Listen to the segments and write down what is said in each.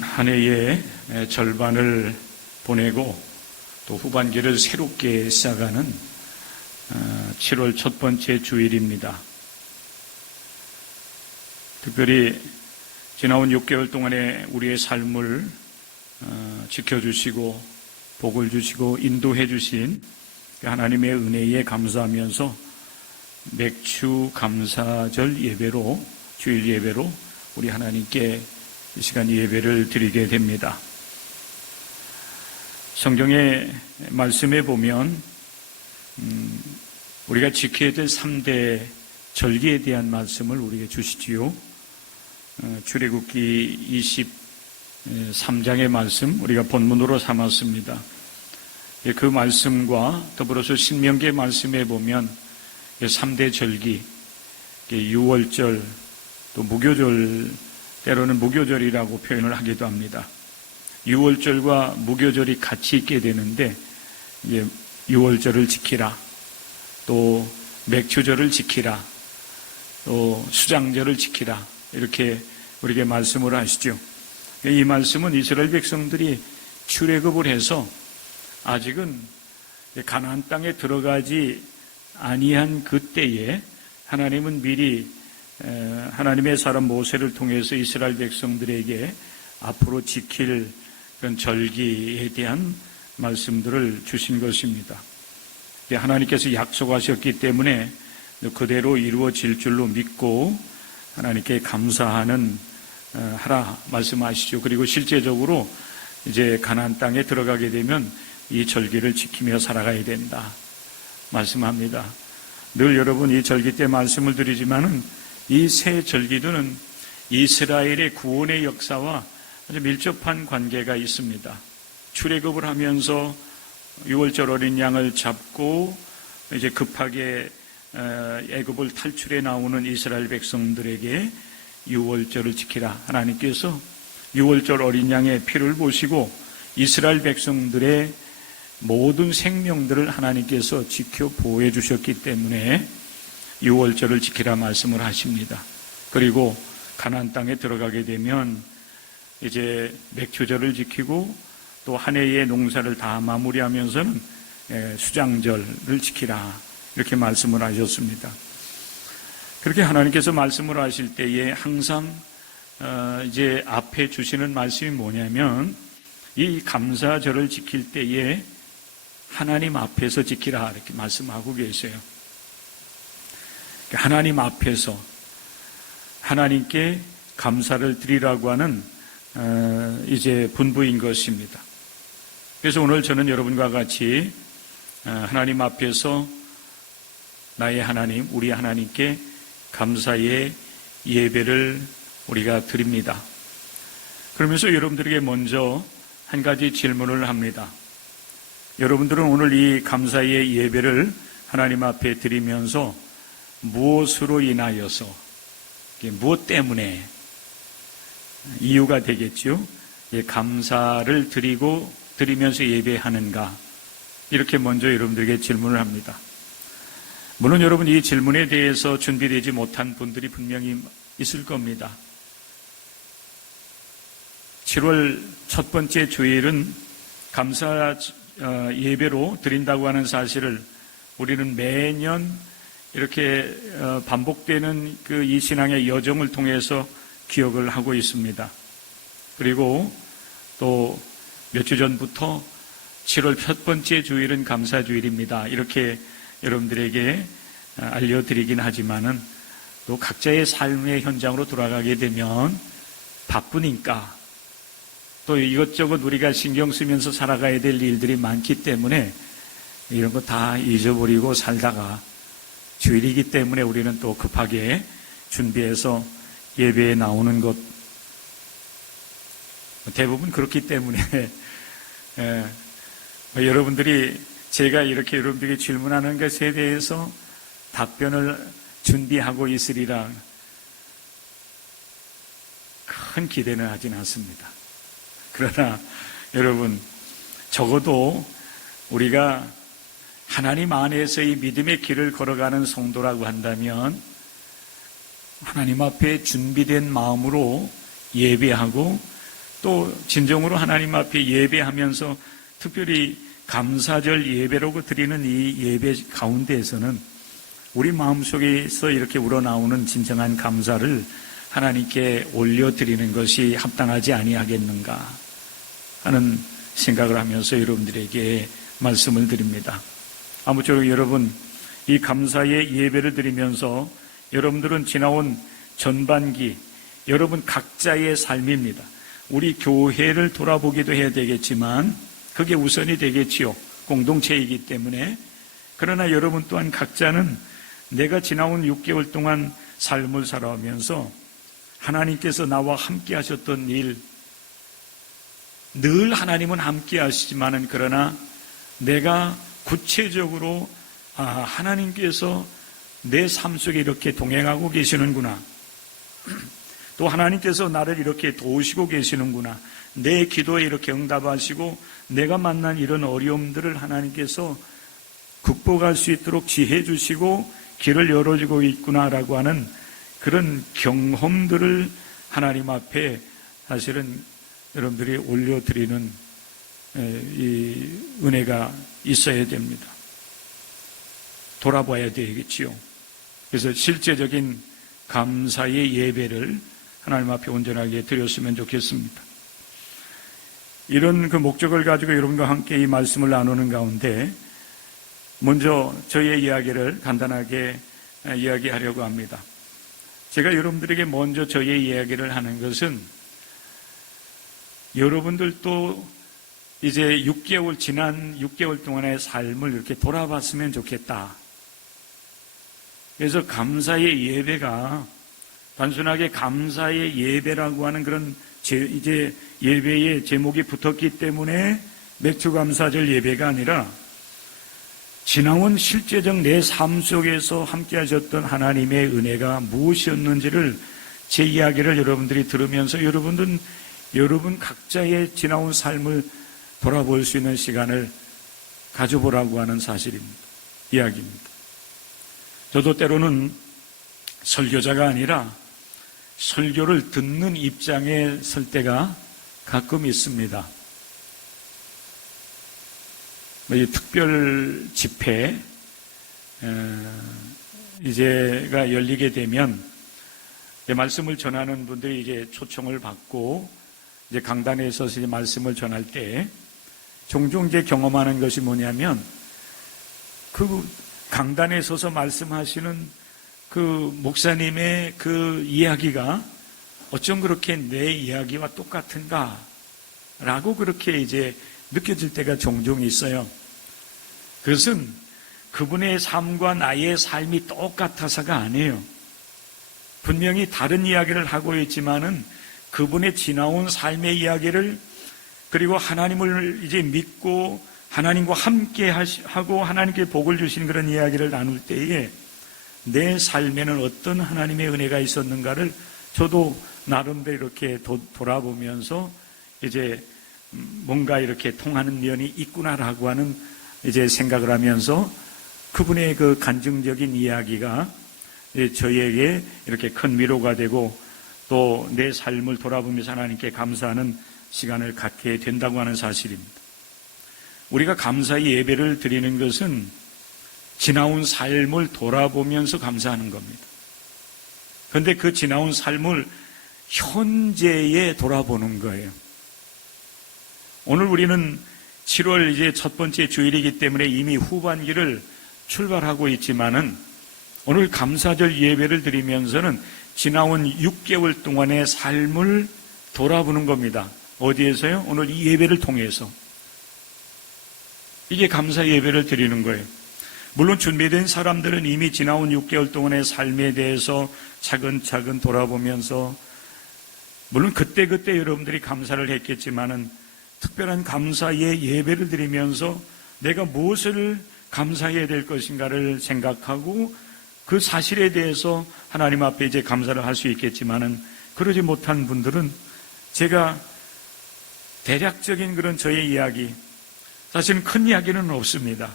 한 해의 절반을 보내고 또 후반기를 새롭게 시작하는 7월 첫 번째 주일입니다. 특별히 지나온 6개월 동안에 우리의 삶을 지켜주시고 복을 주시고 인도해 주신 하나님의 은혜에 감사하면서 맥주 감사절 예배로, 주일 예배로 우리 하나님께 이 시간 예배를 드리게 됩니다. 성경의 말씀에 보면 우리가 지켜야 될 3대 절기에 대한 말씀을 우리에게 주시지요. 출애굽기 23장의 말씀 우리가 본문으로 삼았습니다. 그 말씀과 더불어서 신명기의 말씀에 보면 3대 절기, 유월절, 또 무교절, 때로는 무교절이라고 표현을 하기도 합니다. 유월절과 무교절이 같이 있게 되는데, 유월절을 지키라, 또 맥주절을 지키라, 또 수장절을 지키라, 이렇게 우리에게 말씀을 하시죠. 이 말씀은 이스라엘 백성들이 출애굽을 해서 아직은 가나안 땅에 들어가지 아니한 그때에 하나님은 미리 하나님의 사람 모세를 통해서 이스라엘 백성들에게 앞으로 지킬 그런 절기에 대한 말씀들을 주신 것입니다. 하나님께서 약속하셨기 때문에 그대로 이루어질 줄로 믿고 하나님께 감사하는 하라 말씀하시죠. 그리고 실제적으로 이제 가나안 땅에 들어가게 되면 이 절기를 지키며 살아가야 된다 말씀합니다. 늘 여러분 이 절기 때 말씀을 드리지만은 이 세 절기들은 이스라엘의 구원의 역사와 아주 밀접한 관계가 있습니다. 출애굽을 하면서 유월절 어린 양을 잡고 이제 급하게 애굽을 탈출해 나오는 이스라엘 백성들에게 유월절을 지키라. 하나님께서 유월절 어린 양의 피를 보시고 이스라엘 백성들의 모든 생명들을 하나님께서 지켜 보호해 주셨기 때문에 유월절을 지키라 말씀을 하십니다. 그리고 가나안 땅에 들어가게 되면 이제 맥주절을 지키고 또 한 해의 농사를 다 마무리하면서는 수장절을 지키라 이렇게 말씀을 하셨습니다. 그렇게 하나님께서 말씀을 하실 때에 항상 이제 앞에 주시는 말씀이 뭐냐면 이 감사절을 지킬 때에 하나님 앞에서 지키라 이렇게 말씀하고 계세요. 하나님 앞에서 하나님께 감사를 드리라고 하는 이제 분부인 것입니다. 그래서 오늘 저는 여러분과 같이 하나님 앞에서 나의 하나님, 우리 하나님께 감사의 예배를 우리가 드립니다. 그러면서 여러분들에게 먼저 한 가지 질문을 합니다. 여러분들은 오늘 이 감사의 예배를 하나님 앞에 드리면서 무엇으로 인하여서, 무엇 때문에 이유가 되겠죠? 감사를 드리면서 예배하는가? 이렇게 먼저 여러분들에게 질문을 합니다. 물론 여러분 이 질문에 대해서 준비되지 못한 분들이 분명히 있을 겁니다. 7월 첫 번째 주일은 감사 예배로 드린다고 하는 사실을 우리는 매년 이렇게 반복되는 이 신앙의 여정을 통해서 기억을 하고 있습니다. 그리고 또 몇 주 전부터 7월 첫 번째 주일은 감사주일입니다. 이렇게 여러분들에게 알려드리긴 하지만은 또 각자의 삶의 현장으로 돌아가게 되면 바쁘니까 또 이것저것 우리가 신경 쓰면서 살아가야 될 일들이 많기 때문에 이런 거 다 잊어버리고 살다가 주일이기 때문에 우리는 또 급하게 준비해서 예배에 나오는 것 대부분 그렇기 때문에 여러분들이 제가 이렇게 여러분들에게 질문하는 것에 대해서 답변을 준비하고 있으리라 큰 기대는 하진 않습니다. 그러나 여러분 적어도 우리가 하나님 안에서의 믿음의 길을 걸어가는 성도라고 한다면 하나님 앞에 준비된 마음으로 예배하고 또 진정으로 하나님 앞에 예배하면서 특별히 감사절 예배라고 드리는 이 예배 가운데에서는 우리 마음속에서 이렇게 우러나오는 진정한 감사를 하나님께 올려드리는 것이 합당하지 아니하겠는가 하는 생각을 하면서 여러분들에게 말씀을 드립니다. 아무쪼록 여러분, 이 감사의 예배를 드리면서 여러분들은 지나온 전반기 여러분 각자의 삶입니다. 우리 교회를 돌아보기도 해야 되겠지만 그게 우선이 되겠지요. 공동체이기 때문에. 그러나 여러분 또한 각자는 내가 지나온 6개월 동안 삶을 살아오면서 하나님께서 나와 함께 하셨던 일, 늘 하나님은 함께 하시지만은 그러나 내가 구체적으로 하나님께서 내 삶 속에 이렇게 동행하고 계시는구나. 또 하나님께서 나를 이렇게 도우시고 계시는구나. 내 기도에 이렇게 응답하시고 내가 만난 이런 어려움들을 하나님께서 극복할 수 있도록 지혜 주시고 길을 열어주고 있구나라고 하는 그런 경험들을 하나님 앞에 사실은 여러분들이 올려드리는 이 은혜가 있어야 됩니다. 돌아봐야 되겠지요. 그래서 실제적인 감사의 예배를 하나님 앞에 온전하게 드렸으면 좋겠습니다. 이런 그 목적을 가지고 여러분과 함께 이 말씀을 나누는 가운데 먼저 저의 이야기를 간단하게 이야기하려고 합니다. 제가 여러분들에게 먼저 저의 이야기를 하는 것은 여러분들도 이제 지난 6개월 동안의 삶을 이렇게 돌아봤으면 좋겠다. 그래서 감사의 예배가 단순하게 감사의 예배라고 하는 그런 이제 예배의 제목이 붙었기 때문에 맥주감사절 예배가 아니라 지나온 실제적 내 삶 속에서 함께 하셨던 하나님의 은혜가 무엇이었는지를 제 이야기를 여러분들이 들으면서 여러분 각자의 지나온 삶을 돌아볼 수 있는 시간을 가져보라고 하는 이야기입니다. 저도 때로는 설교자가 아니라 설교를 듣는 입장에 설 때가 가끔 있습니다. 특별 집회 이제가 열리게 되면 말씀을 전하는 분들이 이제 초청을 받고 이제 강단에 서서 이제 말씀을 전할 때 종종 이제 경험하는 것이 뭐냐면 그 강단에 서서 말씀하시는 그 목사님의 그 이야기가 어쩜 그렇게 내 이야기와 똑같은가 라고 그렇게 이제 느껴질 때가 종종 있어요. 그것은 그분의 삶과 나의 삶이 똑같아서가 아니에요. 분명히 다른 이야기를 하고 있지만은 그분의 지나온 삶의 이야기를 그리고 하나님을 이제 믿고 하나님과 함께 하고 하나님께 복을 주신 그런 이야기를 나눌 때에 내 삶에는 어떤 하나님의 은혜가 있었는가를 저도 나름대로 이렇게 돌아보면서 이제 뭔가 이렇게 통하는 면이 있구나라고 하는 이제 생각을 하면서 그분의 그 간증적인 이야기가 저에게 이렇게 큰 위로가 되고 또 내 삶을 돌아보면서 하나님께 감사하는 시간을 갖게 된다고 하는 사실입니다. 우리가 감사의 예배를 드리는 것은 지나온 삶을 돌아보면서 감사하는 겁니다. 그런데 그 지나온 삶을 현재에 돌아보는 거예요. 오늘 우리는 7월 이제 첫 번째 주일이기 때문에 이미 후반기를 출발하고 있지만은 오늘 감사절 예배를 드리면서는 지나온 6개월 동안의 삶을 돌아보는 겁니다. 어디에서요? 오늘 이 예배를 통해서. 이게 감사 예배를 드리는 거예요. 물론 준비된 사람들은 이미 지나온 6개월 동안의 삶에 대해서 차근차근 돌아보면서 물론 그때그때 여러분들이 감사를 했겠지만은 특별한 감사의 예배를 드리면서 내가 무엇을 감사해야 될 것인가를 생각하고 그 사실에 대해서 하나님 앞에 이제 감사를 할 수 있겠지만은 그러지 못한 분들은 제가 대략적인 그런 저의 이야기, 사실은 큰 이야기는 없습니다.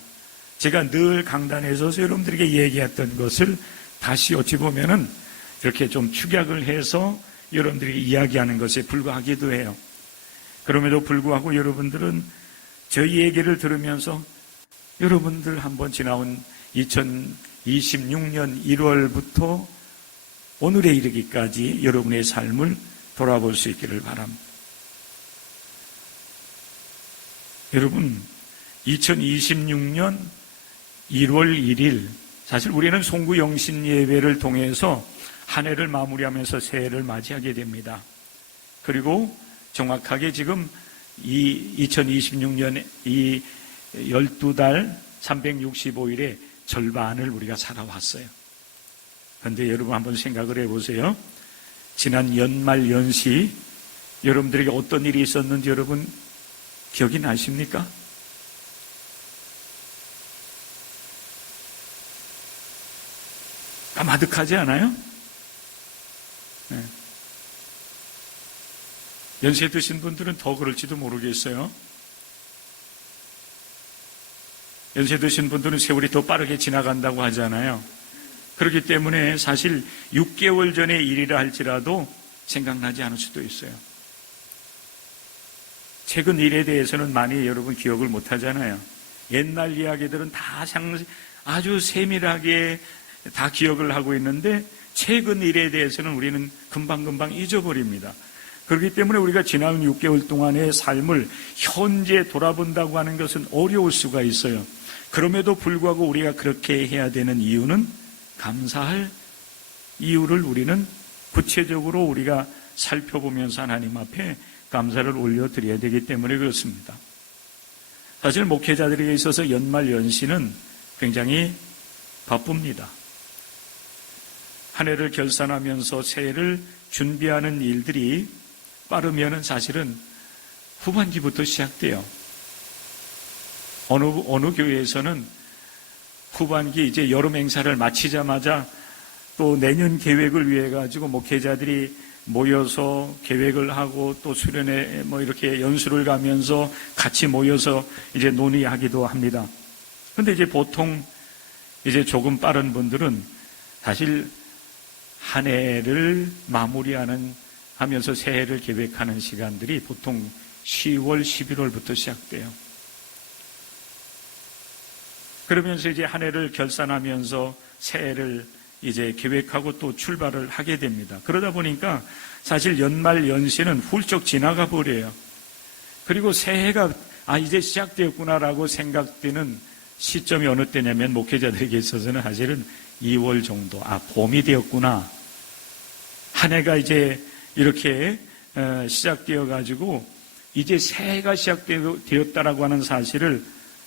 제가 늘 강단에 서서 여러분들에게 얘기했던 것을 다시 어찌 보면은 이렇게 좀 축약을 해서 여러분들에게 이야기하는 것에 불과하기도 해요. 그럼에도 불구하고 여러분들은 저희 얘기를 들으면서 여러분들 한번 지나온 2026년 1월부터 오늘에 이르기까지 여러분의 삶을 돌아볼 수 있기를 바랍니다. 여러분, 2026년 1월 1일, 사실 우리는 송구영신 예배를 통해서 한 해를 마무리하면서 새해를 맞이하게 됩니다. 그리고 정확하게 지금 이 2026년 이 12달 365일의 절반을 우리가 살아왔어요. 그런데 여러분 한번 생각을 해보세요. 지난 연말 연시 여러분들에게 어떤 일이 있었는지 여러분 기억이 나십니까? 까마득하지 않아요? 네. 연세 드신 분들은 더 그럴지도 모르겠어요. 연세 드신 분들은 세월이 더 빠르게 지나간다고 하잖아요. 그렇기 때문에 사실 6개월 전의 일이라 할지라도 생각나지 않을 수도 있어요. 최근 일에 대해서는 많이 여러분 기억을 못 하잖아요. 옛날 이야기들은 다 아주 세밀하게 다 기억을 하고 있는데 최근 일에 대해서는 우리는 금방금방 잊어버립니다. 그렇기 때문에 우리가 지난 6개월 동안의 삶을 현재 돌아본다고 하는 것은 어려울 수가 있어요. 그럼에도 불구하고 우리가 그렇게 해야 되는 이유는 감사할 이유를 우리는 구체적으로 우리가 살펴보면서 하나님 앞에 감사를 올려드려야 되기 때문에 그렇습니다. 사실 목회자들에게 있어서 연말 연시는 굉장히 바쁩니다. 한 해를 결산하면서 새해를 준비하는 일들이 빠르면은 사실은 후반기부터 시작돼요. 어느 교회에서는 후반기 이제 여름 행사를 마치자마자 또 내년 계획을 위해 가지고 목회자들이 모여서 계획을 하고 또 수련회 이렇게 연수를 가면서 같이 모여서 이제 논의하기도 합니다. 근데 이제 보통 이제 조금 빠른 분들은 사실 한 해를 하면서 새해를 계획하는 시간들이 보통 10월, 11월부터 시작돼요. 그러면서 이제 한 해를 결산하면서 새해를 이제 계획하고 또 출발을 하게 됩니다. 그러다 보니까 사실 연말 연시는 훌쩍 지나가 버려요. 그리고 새해가 이제 시작되었구나라고 생각되는 시점이 어느 때냐면 목회자들에게 있어서는 사실은 2월 정도, 봄이 되었구나. 한 해가 이제 이렇게 시작되어 가지고 이제 새해가 시작되었다라고 하는 사실을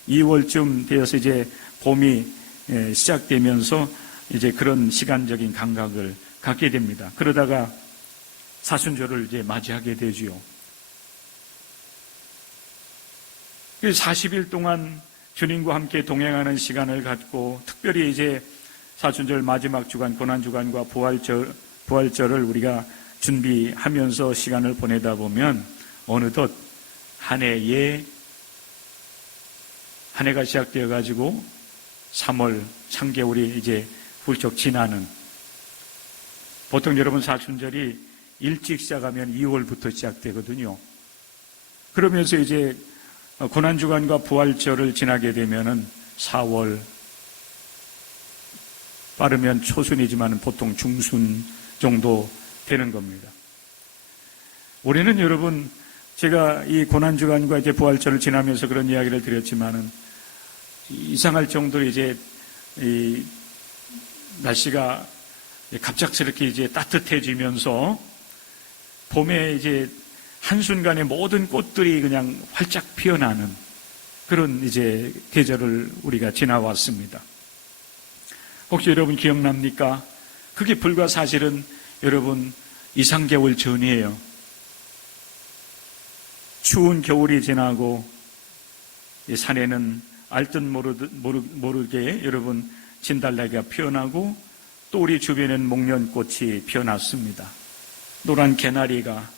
2월쯤 되어서 이제 봄이 시작되면서 이제 그런 시간적인 감각을 갖게 됩니다. 그러다가 사순절을 이제 맞이하게 되지요. 40일 동안 주님과 함께 동행하는 시간을 갖고 특별히 이제 사순절 마지막 주간, 고난주간과 부활절을 우리가 준비하면서 시간을 보내다 보면 어느덧 한 해가 시작되어 가지고 3월, 3개월이 이제 훌쩍 지나는, 보통 여러분 사순절이 일찍 시작하면 2월부터 시작되거든요. 그러면서 이제 고난주간과 부활절을 지나게 되면은 4월, 빠르면 초순이지만 보통 중순 정도 되는 겁니다. 올해는 여러분, 제가 이 고난주간과 이제 부활절을 지나면서 그런 이야기를 드렸지만은 이상할 정도로 이제 이 날씨가 갑작스럽게 이제 따뜻해지면서 봄에 이제 한순간에 모든 꽃들이 그냥 활짝 피어나는 그런 이제 계절을 우리가 지나왔습니다. 혹시 여러분 기억납니까? 그게 불과 사실은 여러분 2-3개월 전이에요. 추운 겨울이 지나고 산에는 알듯 모르게 여러분 진달래가 피어나고 또 우리 주변엔 목련꽃이 피어났습니다. 노란 개나리가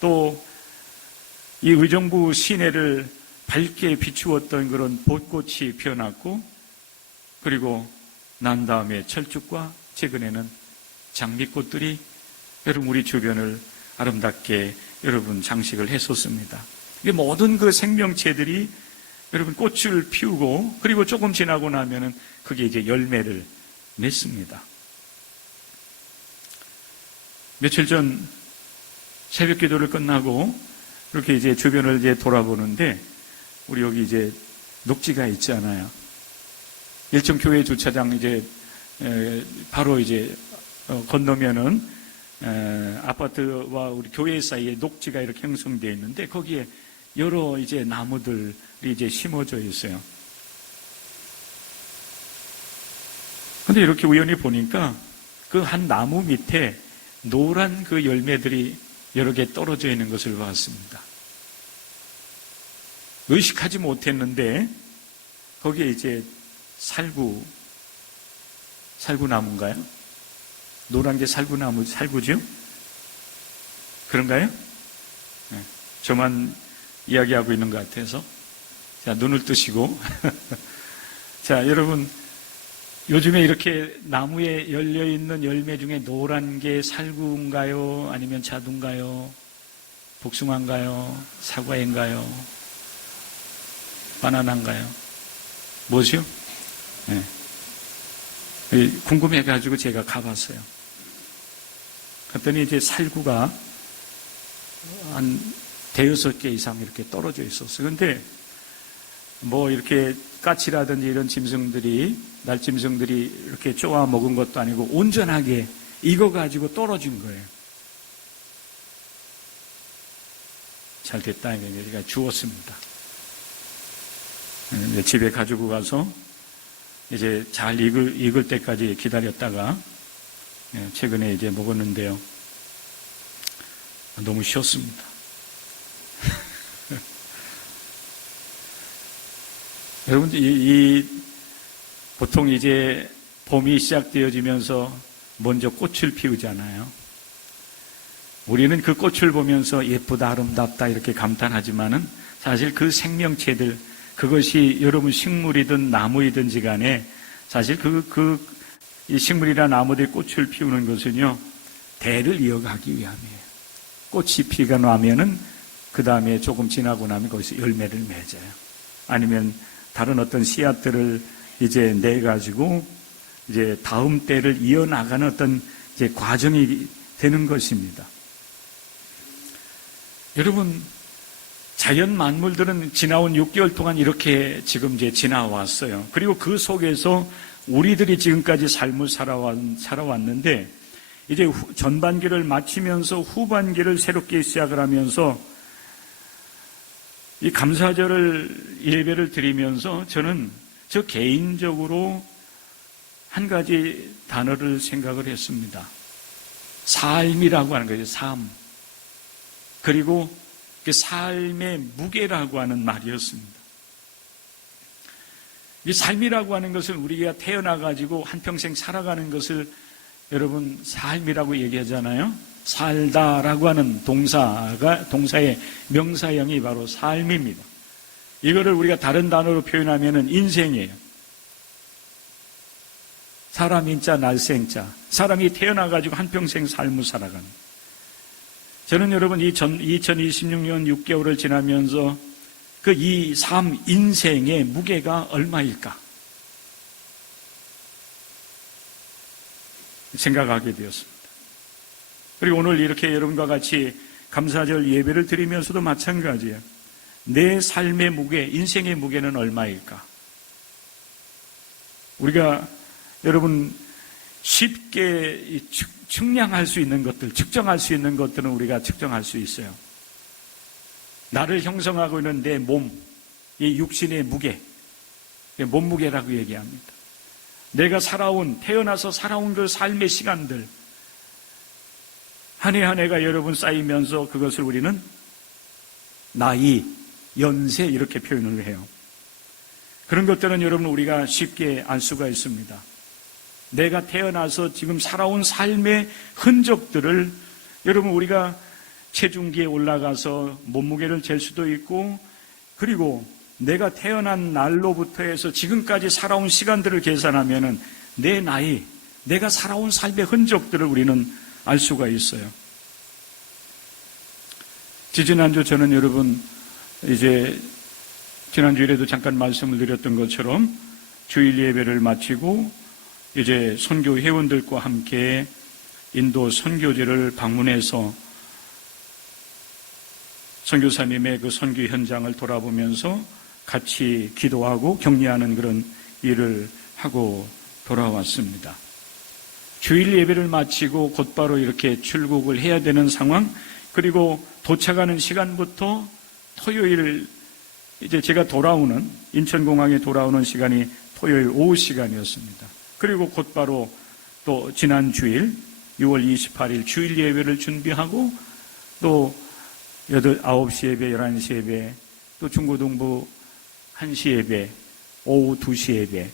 또 이 의정부 시내를 밝게 비추었던 그런 벚꽃이 피어났고, 그리고 난 다음에 철쭉과 최근에는 장미꽃들이 여러분 우리 주변을 아름답게 여러분 장식을 했었습니다. 이게 모든 그 생명체들이 여러분 꽃을 피우고 그리고 조금 지나고 나면은 그게 이제 열매를 맺습니다. 며칠 전 새벽 기도를 끝나고 이렇게 이제 주변을 이제 돌아보는데 우리 여기 이제 녹지가 있잖아요. 일정 교회 주차장 이제 바로 이제 건너면은 아파트와 우리 교회 사이에 녹지가 이렇게 형성되어 있는데 거기에 여러 이제 나무들이 이제 심어져 있어요. 근데 이렇게 우연히 보니까 그 한 나무 밑에 노란 그 열매들이 여러 개 떨어져 있는 것을 봤습니다. 의식하지 못했는데 거기에 이제 살구나무인가요? 노란 게 살구죠? 그런가요? 네, 저만 이야기하고 있는 것 같아서. 자, 눈을 뜨시고. 자, 여러분, 요즘에 이렇게 나무에 열려있는 열매 중에 노란 게 살구인가요? 아니면 자두인가요? 복숭아인가요? 사과인가요? 바나나인가요? 뭐죠? 네. 궁금해가지고 제가 가봤어요. 갔더니 이제 살구가 한 대여섯 개 이상 이렇게 떨어져 있었어요. 근데 뭐 이렇게 까치라든지 이런 날짐승들이 이렇게 쪼아 먹은 것도 아니고 온전하게 익어가지고 떨어진 거예요. 잘 됐다. 제가 주웠습니다. 이제 집에 가지고 가서 이제 잘 익을 때까지 기다렸다가 최근에 이제 먹었는데요. 너무 쉬웠습니다. 여러분, 보통 이제 봄이 시작되어지면서 먼저 꽃을 피우잖아요. 우리는 그 꽃을 보면서 예쁘다, 아름답다 이렇게 감탄하지만은 사실 그 생명체들, 그것이 여러분 식물이든 나무이든지 간에 사실 이 식물이나 나무들이 꽃을 피우는 것은요, 대를 이어가기 위함이에요. 꽃이 피가 나면은 그 다음에 조금 지나고 나면 거기서 열매를 맺어요. 아니면 다른 어떤 씨앗들을 이제 내가지고 이제 다음 때를 이어나가는 어떤 이제 과정이 되는 것입니다. 여러분, 자연 만물들은 지나온 6개월 동안 이렇게 지금 이제 지나왔어요. 그리고 그 속에서 우리들이 지금까지 삶을 살아왔는데 이제 전반기를 마치면서 후반기를 새롭게 시작을 하면서 이 감사절을 예배를 드리면서 저는 저 개인적으로 한 가지 단어를 생각을 했습니다. 삶이라고 하는 거죠. 삶. 그리고 그 삶의 무게라고 하는 말이었습니다. 이 삶이라고 하는 것을 우리가 태어나가지고 한평생 살아가는 것을 여러분 삶이라고 얘기하잖아요. 살다라고 하는 동사의 명사형이 바로 삶입니다. 이거를 우리가 다른 단어로 표현하면 인생이에요. 사람 인자 날생자. 사람이 태어나가지고 한평생 삶을 살아가는. 저는 여러분 2026년 6개월을 지나면서 그 이 삶 인생의 무게가 얼마일까 생각하게 되었습니다. 그리고 오늘 이렇게 여러분과 같이 감사절 예배를 드리면서도 마찬가지예요. 내 삶의 무게, 인생의 무게는 얼마일까? 우리가 여러분 쉽게 측량할 수 있는 것들, 측정할 수 있는 것들은 우리가 측정할 수 있어요. 나를 형성하고 있는 내 몸, 이 육신의 무게, 몸무게라고 얘기합니다. 내가 태어나서 살아온 그 삶의 시간들, 한 해 한 해가 여러분 쌓이면서 그것을 우리는 나이, 연세 이렇게 표현을 해요. 그런 것들은 여러분 우리가 쉽게 알 수가 있습니다. 내가 태어나서 지금 살아온 삶의 흔적들을 여러분 우리가 체중계에 올라가서 몸무게를 잴 수도 있고, 그리고 내가 태어난 날로부터 해서 지금까지 살아온 시간들을 계산하면은 내 나이, 내가 살아온 삶의 흔적들을 우리는 알 수가 있어요. 지지난주 저는 여러분 이제 지난주에도 잠깐 말씀을 드렸던 것처럼 주일 예배를 마치고 이제 선교 회원들과 함께 인도 선교지를 방문해서 선교사님의 그 선교 현장을 돌아보면서 같이 기도하고 격려하는 그런 일을 하고 돌아왔습니다. 주일 예배를 마치고 곧바로 이렇게 출국을 해야 되는 상황, 그리고 도착하는 시간부터 토요일 이제 제가 돌아오는 인천공항에 돌아오는 시간이 토요일 오후 시간이었습니다. 그리고 곧바로 또 지난 주일 6월 28일 주일 예배를 준비하고 또 9시 예배, 11시 예배, 또 중고등부 1시 예배, 오후 2시 예배,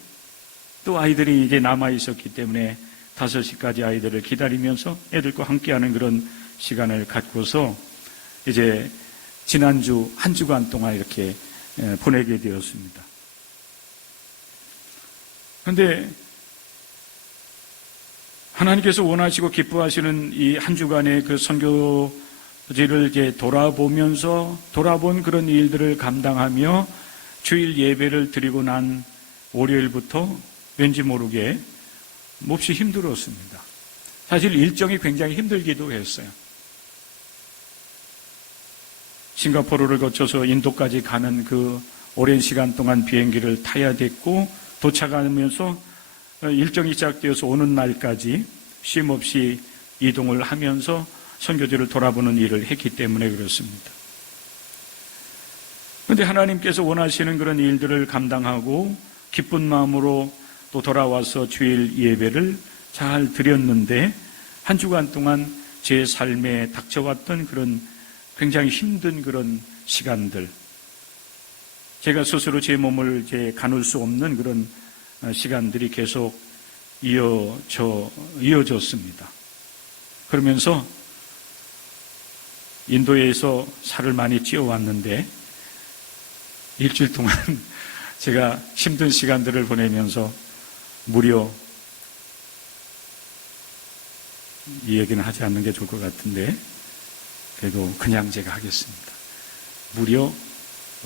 또 아이들이 이제 남아 있었기 때문에 5시까지 아이들을 기다리면서 애들과 함께하는 그런 시간을 갖고서 이제 지난주 한 주간 동안 이렇게 보내게 되었습니다. 그런데 하나님께서 원하시고 기뻐하시는 이 한 주간의 그 선교지를 이제 돌아본 그런 일들을 감당하며 주일 예배를 드리고 난 월요일부터 왠지 모르게 몹시 힘들었습니다. 사실 일정이 굉장히 힘들기도 했어요. 싱가포르를 거쳐서 인도까지 가는 그 오랜 시간 동안 비행기를 타야 됐고, 도착하면서 일정이 시작되어서 오는 날까지 쉼 없이 이동을 하면서 선교지를 돌아보는 일을 했기 때문에 그렇습니다. 그런데 하나님께서 원하시는 그런 일들을 감당하고 기쁜 마음으로 또 돌아와서 주일 예배를 잘 드렸는데, 한 주간 동안 제 삶에 닥쳐왔던 그런 굉장히 힘든 그런 시간들, 제가 스스로 제 몸을 이제 가눌 수 없는 그런 시간들이 계속 이어졌습니다. 그러면서 인도에서 살을 많이 찌어왔는데 일주일 동안 제가 힘든 시간들을 보내면서 무려, 이 얘기는 하지 않는 게 좋을 것 같은데 그래도 그냥 제가 하겠습니다. 무려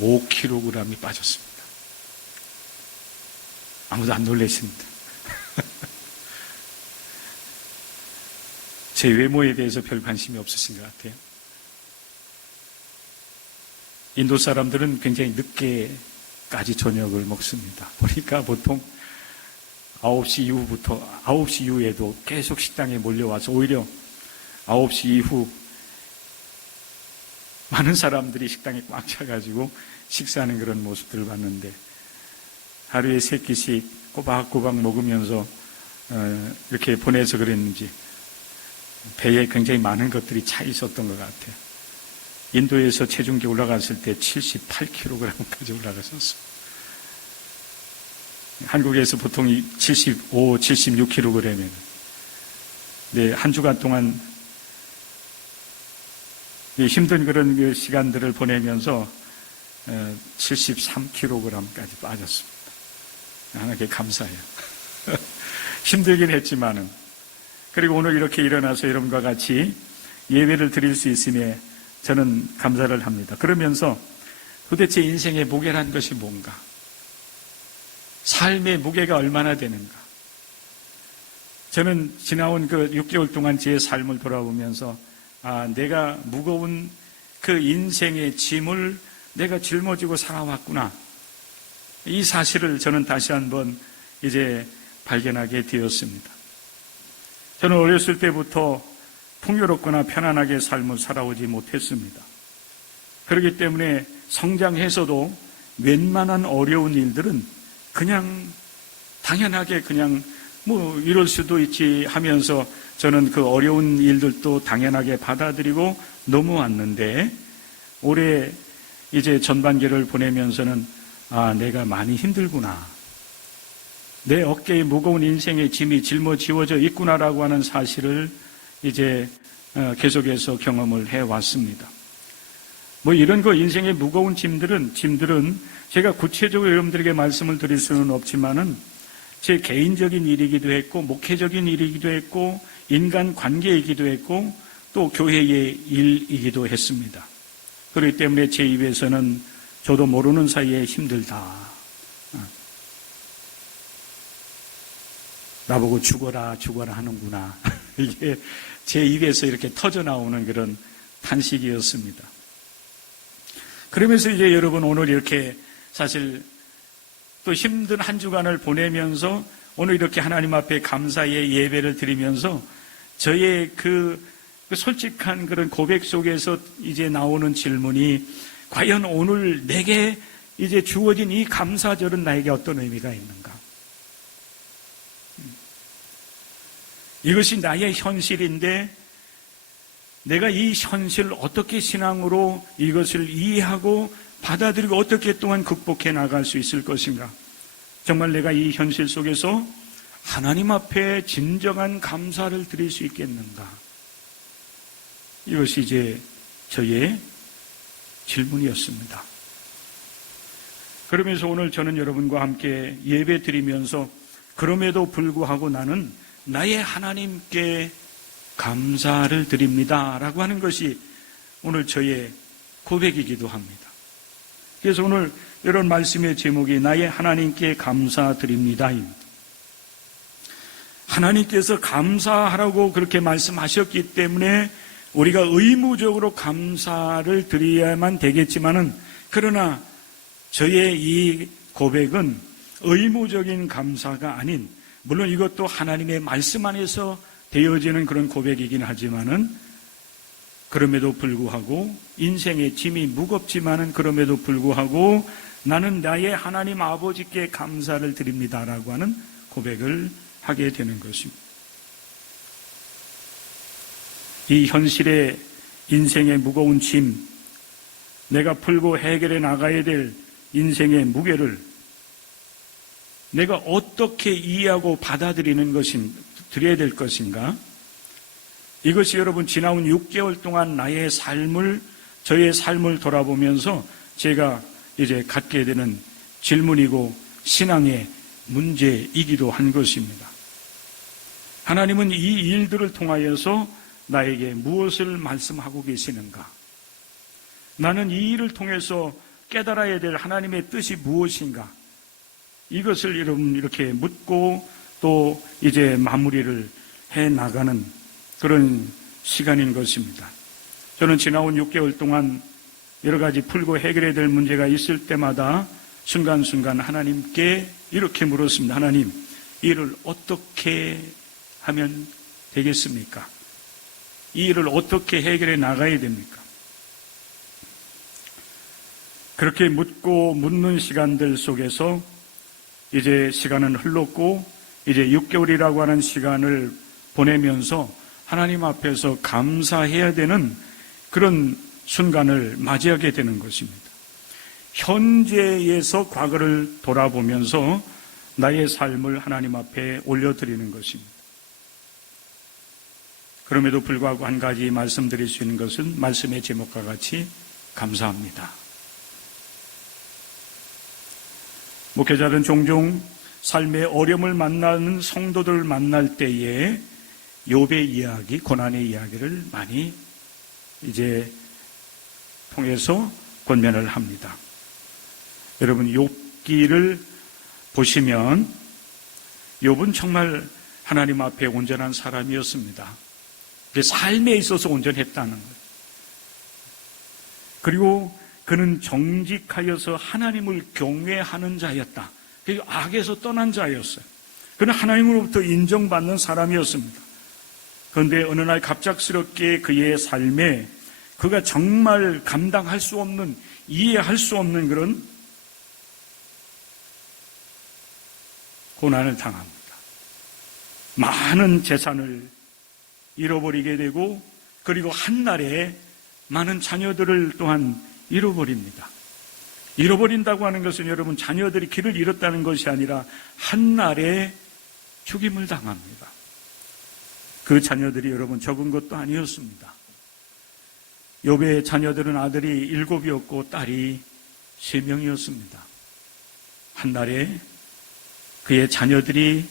5kg이 빠졌습니다. 아무도 안 놀라십니다. 제 외모에 대해서 별 관심이 없으신 것 같아요. 인도 사람들은 굉장히 늦게까지 저녁을 먹습니다. 보니까 보통 9시 이후부터, 9시 이후에도 계속 식당에 몰려와서 오히려 9시 이후 많은 사람들이 식당에 꽉 차가지고 식사하는 그런 모습들을 봤는데, 하루에 3끼씩 꼬박꼬박 먹으면서 이렇게 보내서 그랬는지 배에 굉장히 많은 것들이 차 있었던 것 같아요. 인도에서 체중계 올라갔을 때 78kg까지 올라갔었어요. 한국에서 보통 75, 76kg이면, 네, 한 주간 동안 힘든 그런 시간들을 보내면서 73kg까지 빠졌습니다. 하나님께 감사해요. 힘들긴 했지만은. 그리고 오늘 이렇게 일어나서 여러분과 같이 예배를 드릴 수 있음에 저는 감사를 합니다. 그러면서 도대체 인생의 무게란 것이 뭔가? 삶의 무게가 얼마나 되는가? 저는 지나온 그 6개월 동안 제 삶을 돌아보면서 내가 무거운 그 인생의 짐을 내가 짊어지고 살아왔구나. 이 사실을 저는 다시 한번 이제 발견하게 되었습니다. 저는 어렸을 때부터 풍요롭거나 편안하게 삶을 살아오지 못했습니다. 그렇기 때문에 성장해서도 웬만한 어려운 일들은 그냥 당연하게 그냥 이럴 수도 있지 하면서 저는 그 어려운 일들도 당연하게 받아들이고 넘어왔는데, 올해 이제 전반기를 보내면서는 내가 많이 힘들구나, 내 어깨에 무거운 인생의 짐이 짊어지워져 있구나라고 하는 사실을 이제 계속해서 경험을 해왔습니다. 이런 거 인생의 무거운 짐들은 제가 구체적으로 여러분들에게 말씀을 드릴 수는 없지만은 제 개인적인 일이기도 했고, 목회적인 일이기도 했고, 인간 관계이기도 했고, 또 교회의 일이기도 했습니다. 그렇기 때문에 제 입에서는 저도 모르는 사이에 힘들다. 나보고 죽어라 하는구나. 이게 제 입에서 이렇게 터져나오는 그런 탄식이었습니다. 그러면서 이제 여러분 오늘 이렇게 사실 또 힘든 한 주간을 보내면서 오늘 이렇게 하나님 앞에 감사의 예배를 드리면서 저의 그 솔직한 그런 고백 속에서 이제 나오는 질문이 과연 오늘 내게 이제 주어진 이 감사절은 나에게 어떤 의미가 있는가? 이것이 나의 현실인데 내가 이 현실을 어떻게 신앙으로 이것을 이해하고 받아들이고 어떻게 또한 극복해 나갈 수 있을 것인가? 정말 내가 이 현실 속에서 하나님 앞에 진정한 감사를 드릴 수 있겠는가? 이것이 이제 저의 질문이었습니다. 그러면서 오늘 저는 여러분과 함께 예배 드리면서 그럼에도 불구하고 나는 나의 하나님께 감사를 드립니다 라고 하는 것이 오늘 저의 고백이기도 합니다. 그래서 오늘 이런 말씀의 제목이 나의 하나님께 감사드립니다입니다. 하나님께서 감사하라고 그렇게 말씀하셨기 때문에 우리가 의무적으로 감사를 드려야만 되겠지만은 그러나 저의 이 고백은 의무적인 감사가 아닌 물론 이것도 하나님의 말씀 안에서 되어지는 그런 고백이긴 하지만은 그럼에도 불구하고 인생의 짐이 무겁지만은 그럼에도 불구하고 나는 나의 하나님 아버지께 감사를 드립니다라고 하는 고백을 하게 되는 것입니다. 이 현실의 인생의 무거운 짐, 내가 풀고 해결해 나가야 될 인생의 무게를 내가 어떻게 이해하고 받아들이는 드려야 될 것인가? 이것이 여러분 지나온 6개월 동안 저의 삶을 돌아보면서 제가 이제 갖게 되는 질문이고 신앙의 문제이기도 한 것입니다. 하나님은 이 일들을 통하여서 나에게 무엇을 말씀하고 계시는가? 나는 이 일을 통해서 깨달아야 될 하나님의 뜻이 무엇인가? 이것을 여러분 이렇게 묻고 또 이제 마무리를 해 나가는 그런 시간인 것입니다. 저는 지나온 6개월 동안 여러 가지 풀고 해결해야 될 문제가 있을 때마다 순간순간 하나님께 이렇게 물었습니다. 하나님, 이 일을 어떻게 하면 되겠습니까? 이 일을 어떻게 해결해 나가야 됩니까? 그렇게 묻는 시간들 속에서 이제 시간은 흘렀고 이제 6개월이라고 하는 시간을 보내면서 하나님 앞에서 감사해야 되는 그런 순간을 맞이하게 되는 것입니다. 현재에서 과거를 돌아보면서 나의 삶을 하나님 앞에 올려드리는 것입니다. 그럼에도 불구하고 한 가지 말씀드릴 수 있는 것은 말씀의 제목과 같이 감사합니다. 목회자들은 종종 삶의 어려움을 만나는 성도들을 만날 때에 욥의 이야기, 고난의 이야기를 많이 이제 통해서 권면을 합니다. 여러분 욥기를 보시면 욥은 정말 하나님 앞에 온전한 사람이었습니다. 삶에 있어서 온전했다는 거예요. 그리고 그는 정직하여서 하나님을 경외하는 자였다. 그리고 악에서 떠난 자였어요. 그는 하나님으로부터 인정받는 사람이었습니다. 그런데 어느 날 갑작스럽게 그의 삶에 그가 정말 감당할 수 없는, 이해할 수 없는 그런 고난을 당합니다. 많은 재산을 잃어버리게 되고 그리고 한날에 많은 자녀들을 또한 잃어버립니다. 잃어버린다고 하는 것은 여러분 자녀들이 길을 잃었다는 것이 아니라 한날에 죽임을 당합니다. 그 자녀들이 여러분 적은 것도 아니었습니다. 욥의 자녀들은 아들이 7이었고 딸이 3명이었습니다. 한날에 그의 자녀들이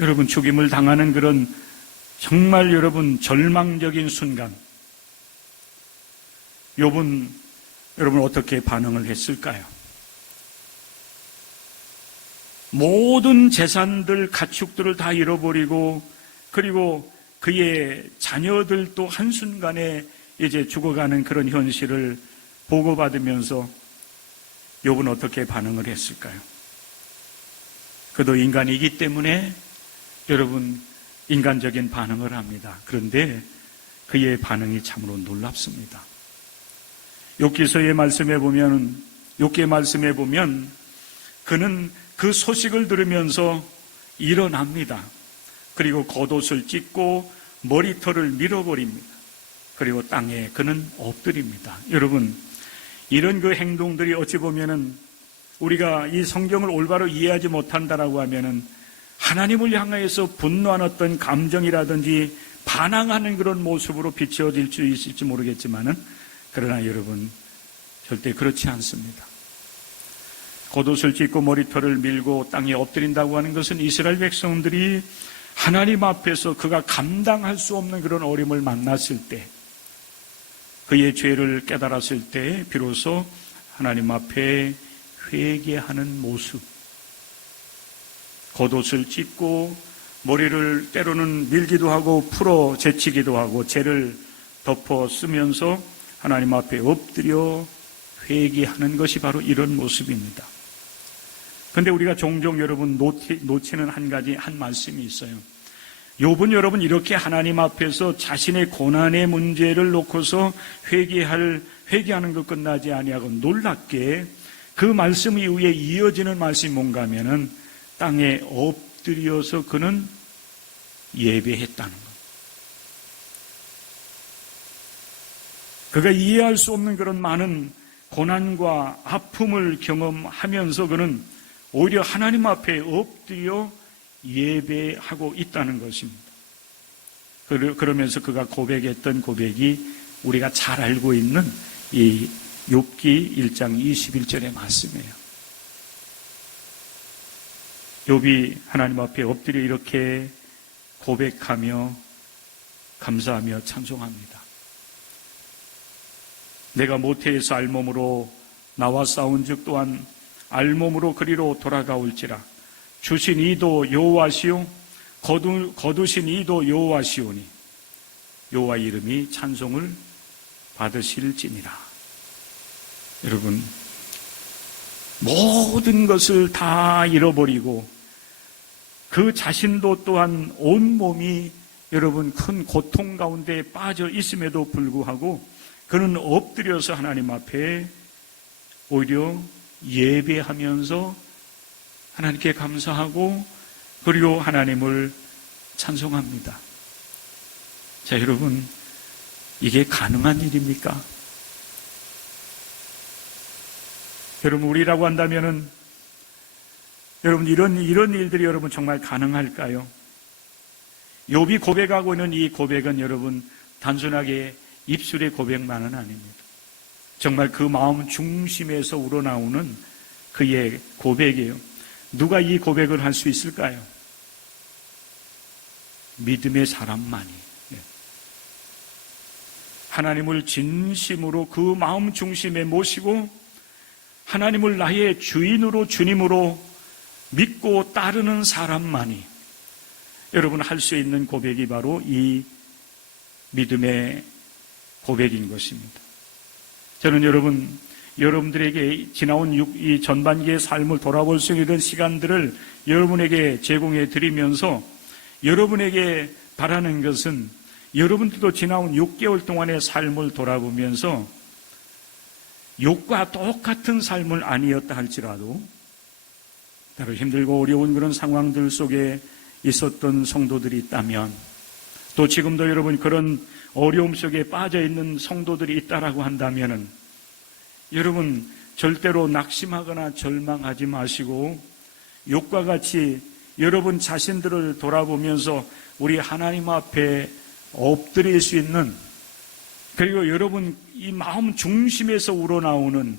여러분 죽임을 당하는 그런 정말 여러분 절망적인 순간 욥은 여러분 어떻게 반응을 했을까요? 모든 재산들, 가축들을 다 잃어버리고 그리고 그의 자녀들도 한순간에 이제 죽어가는 그런 현실을 보고받으면서 욥은 어떻게 반응을 했을까요? 그도 인간이기 때문에 여러분 인간적인 반응을 합니다. 그런데 그의 반응이 참으로 놀랍습니다. 욥기서의 말씀에 보면 그는 그 소식을 들으면서 일어납니다. 그리고 겉옷을 찢고 머리털을 밀어버립니다. 그리고 땅에 그는 엎드립니다. 여러분, 이런 그 행동들이 어찌 보면은 우리가 이 성경을 올바로 이해하지 못한다라고 하면은 하나님을 향해서 분노한 어떤 감정이라든지 반항하는 그런 모습으로 비춰질 수 있을지 모르겠지만은 그러나 여러분 절대 그렇지 않습니다. 겉옷을 찢고 머리털을 밀고 땅에 엎드린다고 하는 것은 이스라엘 백성들이 하나님 앞에서 그가 감당할 수 없는 그런 어려움을 만났을 때, 그의 죄를 깨달았을 때 비로소 하나님 앞에 회개하는 모습, 겉옷을 찢고 머리를 때로는 밀기도 하고 풀어 제치기도 하고 죄를 덮어 쓰면서 하나님 앞에 엎드려 회개하는 것이 바로 이런 모습입니다. 그런데 우리가 종종 여러분 놓치는 한 말씀이 있어요. 욥은 여러분 이렇게 하나님 앞에서 자신의 고난의 문제를 놓고서 회개하는 것 끝나지 아니하고 놀랍게 그 말씀 이후에 이어지는 말씀이 뭔가 하면은 땅에 엎드려서 그는 예배했다는 것. 그가 이해할 수 없는 그런 많은 고난과 아픔을 경험하면서 그는 오히려 하나님 앞에 엎드려 예배하고 있다는 것입니다. 그러면서 그가 고백했던 고백이 우리가 잘 알고 있는 이 욥기 1장 21절의 말씀이에요. 욥이 하나님 앞에 엎드려 이렇게 고백하며 감사하며 찬송합니다. 내가 모태에서 알몸으로 나와 싸운즉 또한 알몸으로 그리로 돌아가올지라. 주신 이도 여호와시요 거두신 이도 여호와시오니 여호와 이름이 찬송을 받으실지니라. 여러분, 모든 것을 다 잃어버리고 그 자신도 또한 온몸이 여러분 큰 고통 가운데 빠져 있음에도 불구하고 그는 엎드려서 하나님 앞에 오히려 예배하면서 하나님께 감사하고 그리고 하나님을 찬송합니다. 자, 여러분, 이게 가능한 일입니까? 여러분, 우리라고 한다면은 여러분 이런 일들이 여러분 정말 가능할까요? 욥이 고백하고 있는 이 고백은 여러분 단순하게 입술의 고백만은 아닙니다. 정말 그 마음 중심에서 우러나오는 그의 고백이에요. 누가 이 고백을 할 수 있을까요? 믿음의 사람만이. 하나님을 진심으로 그 마음 중심에 모시고 하나님을 나의 주인으로 주님으로 믿고 따르는 사람만이 여러분 할 수 있는 고백이 바로 이 믿음의 고백인 것입니다. 저는 여러분들에게 지나온 이 전반기의 삶을 돌아볼 수 있는 시간들을 여러분에게 제공해 드리면서 여러분에게 바라는 것은 여러분들도 지나온 6개월 동안의 삶을 돌아보면서 욥과 똑같은 삶을 아니었다 할지라도 따로 힘들고 어려운 그런 상황들 속에 있었던 성도들이 있다면 또 지금도 여러분 그런 어려움 속에 빠져 있는 성도들이 있다라고 한다면은 여러분 절대로 낙심하거나 절망하지 마시고 욥과 같이 여러분 자신들을 돌아보면서 우리 하나님 앞에 엎드릴 수 있는 그리고 여러분 이 마음 중심에서 우러나오는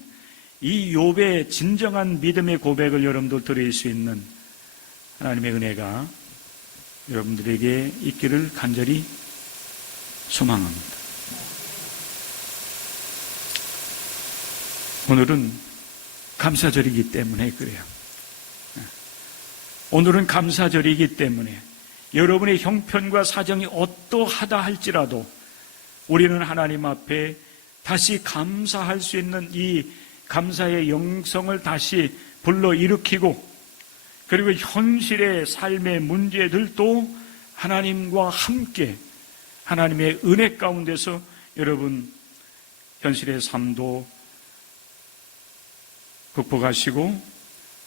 이 욥의 진정한 믿음의 고백을 여러분들 드릴 수 있는 하나님의 은혜가 여러분들에게 있기를 간절히 소망합니다. 오늘은 감사절이기 때문에 그래요. 오늘은 감사절이기 때문에 여러분의 형편과 사정이 어떠하다 할지라도 우리는 하나님 앞에 다시 감사할 수 있는 이 감사의 영성을 다시 불러일으키고, 그리고 현실의 삶의 문제들도 하나님과 함께 하나님의 은혜 가운데서 여러분 현실의 삶도 극복하시고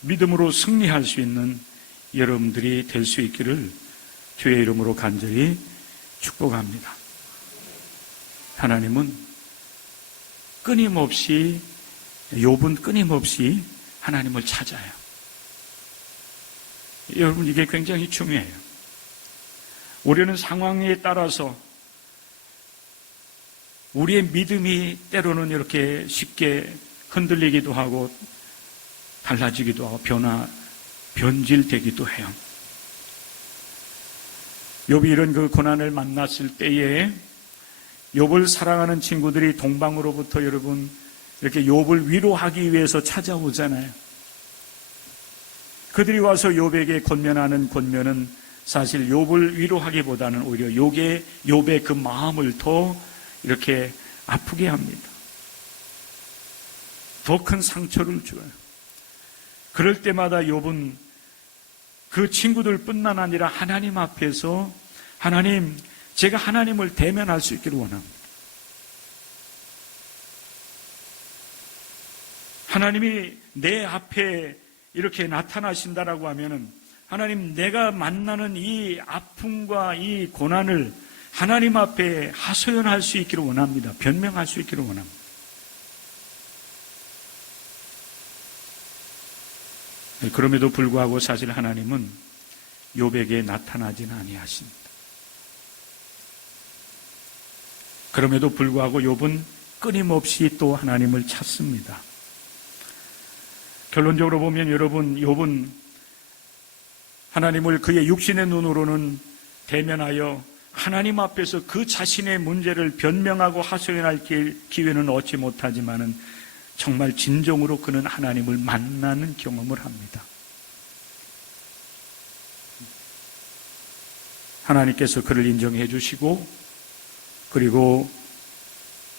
믿음으로 승리할 수 있는 여러분들이 될 수 있기를 주의 이름으로 간절히 축복합니다. 하나님은 끊임없이, 욥은 끊임없이 하나님을 찾아요. 여러분, 이게 굉장히 중요해요. 우리는 상황에 따라서 우리의 믿음이 때로는 이렇게 쉽게 흔들리기도 하고 달라지기도 하고 변질되기도 해요. 욥이 이런 그 고난을 만났을 때에 욥을 사랑하는 친구들이 동방으로부터 여러분 이렇게 욥을 위로하기 위해서 찾아오잖아요. 그들이 와서 욥에게 권면하는 권면은 사실 욥을 위로하기보다는 오히려 욥의 그 마음을 더 이렇게 아프게 합니다. 더 큰 상처를 줘요. 그럴 때마다 욥은 그 친구들뿐만 아니라 하나님 앞에서 하나님, 제가 하나님을 대면할 수 있기를 원합니다. 하나님이 내 앞에 이렇게 나타나신다라고 하면은 하나님, 내가 만나는 이 아픔과 이 고난을 하나님 앞에 하소연할 수 있기를 원합니다. 변명할 수 있기를 원합니다. 그럼에도 불구하고 사실 하나님은 욥에게 나타나지는 아니하십니다. 그럼에도 불구하고 욥은 끊임없이 또 하나님을 찾습니다. 결론적으로 보면 여러분, 욥은 하나님을 그의 육신의 눈으로는 대면하여 하나님 앞에서 그 자신의 문제를 변명하고 하소연할 기회는 얻지 못하지만은 정말 진정으로 그는 하나님을 만나는 경험을 합니다. 하나님께서 그를 인정해 주시고 그리고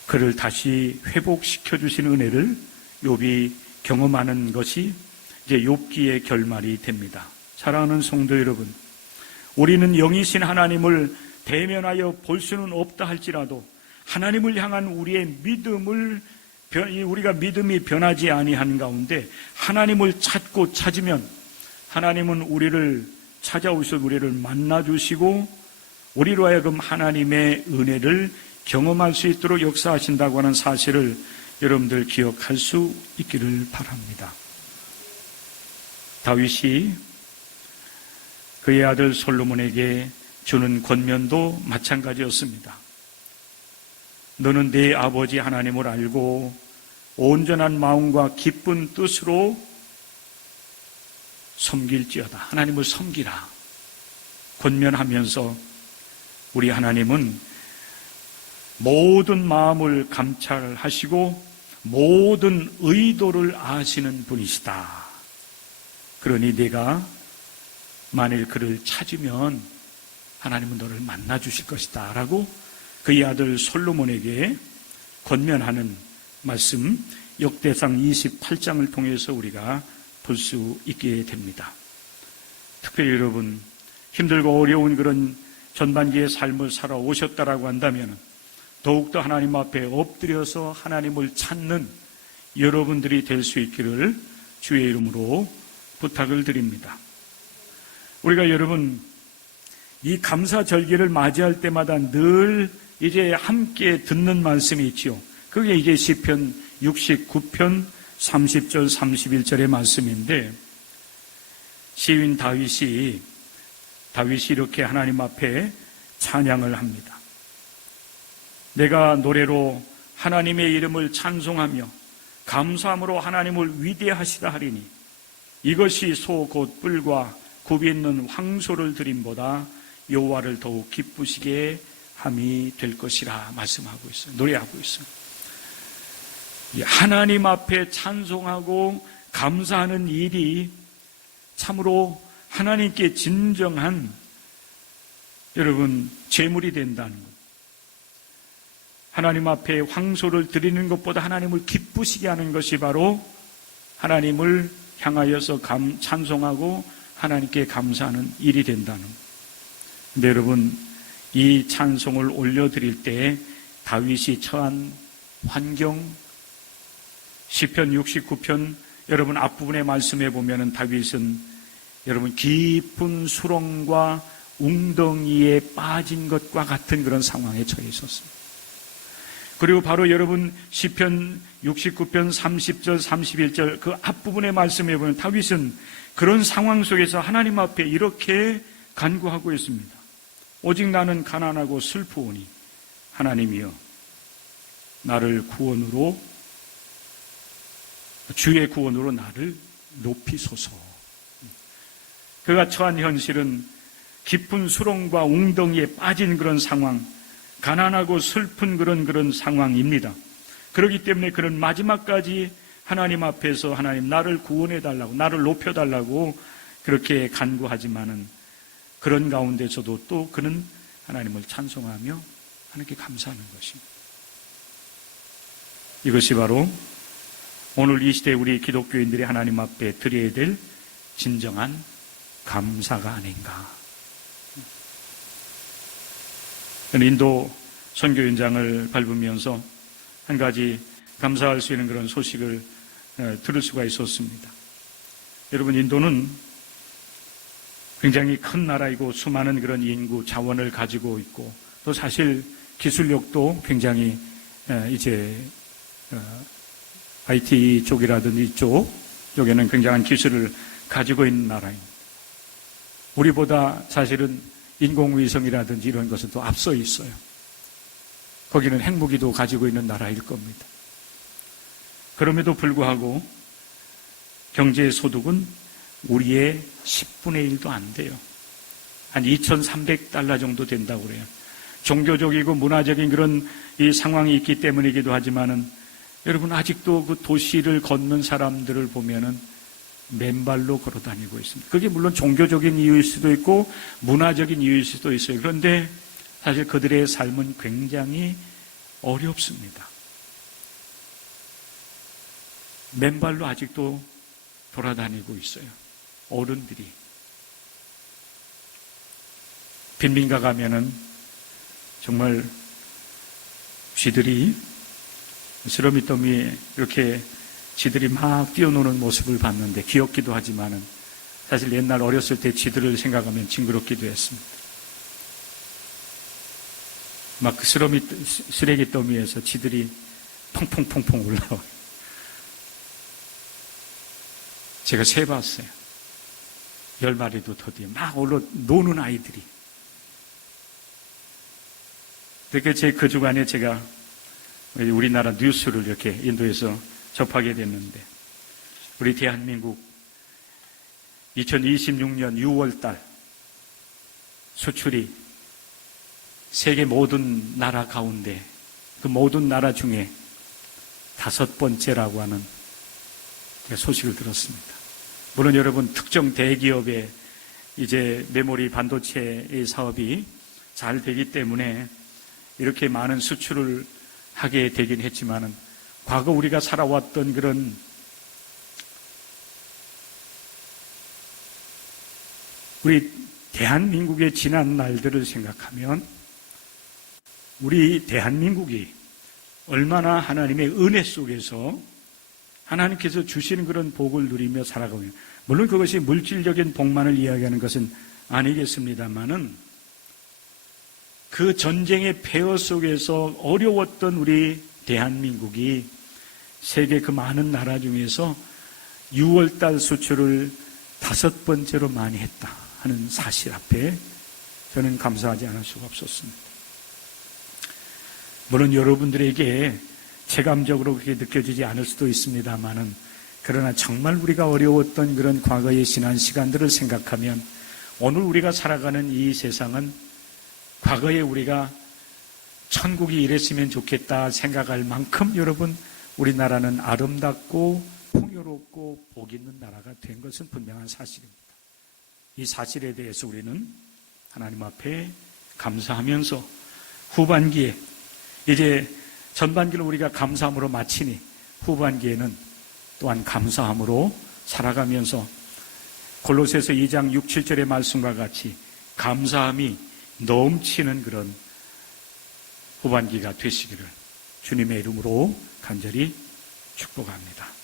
그를 다시 회복시켜 주신 은혜를 욥이 경험하는 것이 이제 욥기의 결말이 됩니다. 사랑하는 성도 여러분, 우리는 영이신 하나님을 대면하여 볼 수는 없다 할지라도 하나님을 향한 우리의 믿음을 우리가 믿음이 변하지 아니한 가운데 하나님을 찾고 찾으면 하나님은 우리를 찾아오셔 우리를 만나주시고 우리로 하여금 하나님의 은혜를 경험할 수 있도록 역사하신다고 하는 사실을 여러분들 기억할 수 있기를 바랍니다. 다윗이 그의 아들 솔로몬에게 주는 권면도 마찬가지였습니다. 너는 네 아버지 하나님을 알고 온전한 마음과 기쁜 뜻으로 섬길지어다. 하나님을 섬기라. 권면하면서 우리 하나님은 모든 마음을 감찰하시고 모든 의도를 아시는 분이시다. 그러니 네가 만일 그를 찾으면 하나님은 너를 만나 주실 것이다 라고 그의 아들 솔로몬에게 권면하는 말씀, 역대상 28장을 통해서 우리가 볼 수 있게 됩니다. 특별히 여러분, 힘들고 어려운 그런 전반기의 삶을 살아오셨다라고 한다면 더욱더 하나님 앞에 엎드려서 하나님을 찾는 여러분들이 될 수 있기를 주의 이름으로 부탁을 드립니다. 우리가 여러분 이 감사절기를 맞이할 때마다 늘 이제 함께 듣는 말씀이 있지요. 그게 이제 시편 69편 30절 31절의 말씀인데 시인 다윗이 이렇게 하나님 앞에 찬양을 합니다. 내가 노래로 하나님의 이름을 찬송하며 감사함으로 하나님을 위대하시다 하리니 이것이 소 곧 뿔과 굽이 있는 황소를 드림보다 여호와를 더욱 기쁘시게 함이 될 것이라 말씀하고 있어요. 노래하고 있어요. 하나님 앞에 찬송하고 감사하는 일이 참으로 하나님께 진정한 여러분 제물이 된다는 것. 하나님 앞에 황소를 드리는 것보다 하나님을 기쁘시게 하는 것이 바로 하나님을 향하여서 찬송하고 하나님께 감사하는 일이 된다는 것. 근데 여러분, 이 찬송을 올려드릴 때 다윗이 처한 환경, 시편 69편 여러분 앞부분의 말씀에 보면은 다윗은 여러분 깊은 수렁과 웅덩이에 빠진 것과 같은 그런 상황에 처해 있었습니다. 그리고 바로 여러분 시편 69편 30절 31절 그 앞부분의 말씀에 보면 다윗은 그런 상황 속에서 하나님 앞에 이렇게 간구하고 있습니다. 오직 나는 가난하고 슬프오니 하나님이여 나를 구원으로 주의 구원으로 나를 높이소서. 그가 처한 현실은 깊은 수렁과 웅덩이에 빠진 그런 상황, 가난하고 슬픈 그런 상황입니다. 그렇기 때문에 그런 마지막까지 하나님 앞에서 하나님 나를 구원해달라고, 나를 높여달라고 그렇게 간구하지만은 그런 가운데서도 또 그는 하나님을 찬송하며 하나님께 감사하는 것입니다. 이것이 바로 오늘 이 시대 우리 기독교인들이 하나님 앞에 드려야 될 진정한 감사가 아닌가. 인도 선교 현장을 밟으면서 한 가지 감사할 수 있는 그런 소식을 들을 수가 있었습니다. 여러분, 인도는 굉장히 큰 나라이고 수많은 그런 인구 자원을 가지고 있고 또 사실 기술력도 굉장히 이제 IT 쪽이라든지 이쪽에는 굉장한 기술을 가지고 있는 나라입니다. 우리보다 사실은 인공위성이라든지 이런 것은 또 앞서 있어요. 거기는 핵무기도 가지고 있는 나라일 겁니다. 그럼에도 불구하고 경제 소득은 우리의 10분의 1도 안 돼요. 한 2,300달러 정도 된다고 그래요. 종교적이고 문화적인 그런 이 상황이 있기 때문이기도 하지만은 여러분 아직도 그 도시를 걷는 사람들을 보면은 맨발로 걸어 다니고 있습니다. 그게 물론 종교적인 이유일 수도 있고 문화적인 이유일 수도 있어요. 그런데 사실 그들의 삶은 굉장히 어렵습니다. 맨발로 아직도 돌아다니고 있어요. 어른들이. 빈민가 가면은 정말 쥐들이 쓰러미더미에 이렇게 쥐들이 막 뛰어노는 모습을 봤는데 귀엽기도 하지만은 사실 옛날 어렸을 때 쥐들을 생각하면 징그럽기도 했습니다. 막 그 쓰레기 더미에서 쥐들이 퐁퐁퐁퐁 올라와요. 제가 세봤어요. 10마리도 더디에 막 올라 노는 아이들이. 그렇게 제 그 주간에 제가 우리나라 뉴스를 이렇게 인도에서 접하게 됐는데 우리 대한민국 2026년 6월달 수출이 세계 모든 나라 가운데 그 모든 나라 중에 5번째라고 하는 소식을 들었습니다. 물론 여러분 특정 대기업의 이제 메모리 반도체의 사업이 잘 되기 때문에 이렇게 많은 수출을 하게 되긴 했지만은 과거 우리가 살아왔던 그런 우리 대한민국의 지난 날들을 생각하면 우리 대한민국이 얼마나 하나님의 은혜 속에서 하나님께서 주시는 그런 복을 누리며 살아가고 있는, 물론 그것이 물질적인 복만을 이야기하는 것은 아니겠습니다만은 그 전쟁의 폐허 속에서 어려웠던 우리 대한민국이 세계 그 많은 나라 중에서 6월달 수출을 5번째로 많이 했다 하는 사실 앞에 저는 감사하지 않을 수가 없었습니다. 물론 여러분들에게 체감적으로 그렇게 느껴지지 않을 수도 있습니다만은 그러나 정말 우리가 어려웠던 그런 과거의 지난 시간들을 생각하면 오늘 우리가 살아가는 이 세상은 과거에 우리가 천국이 이랬으면 좋겠다 생각할 만큼 여러분 우리나라는 아름답고 풍요롭고 복 있는 나라가 된 것은 분명한 사실입니다. 이 사실에 대해서 우리는 하나님 앞에 감사하면서 후반기에, 이제 전반기를 우리가 감사함으로 마치니 후반기에는 또한 감사함으로 살아가면서 골로새서 2장 6, 7절의 말씀과 같이 감사함이 넘치는 그런 후반기가 되시기를 주님의 이름으로 간절히 축복합니다.